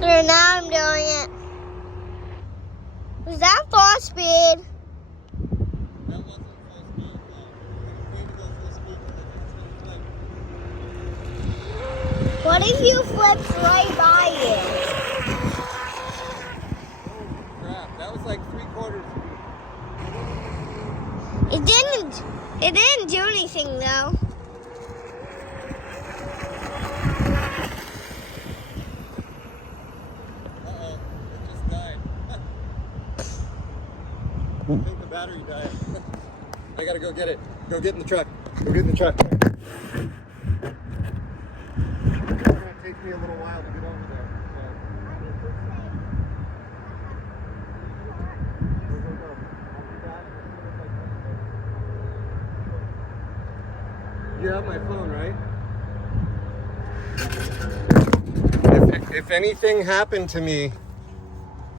There, now I'm doing it. Was that full speed? That wasn't full speed, no. I'm afraid to go full speed because I think it's going to flip. What if you flipped right by it? Oh crap, that was like 3/4 speed. It didn't do anything though. Uh-oh, it just died. I think the battery died. I gotta go get it. Go get in the truck. Go get in the truck. It's gonna take me a little while to get over there. So. Go, go, go. I'll be back as soon as I can. You have my phone, right? If anything happened to me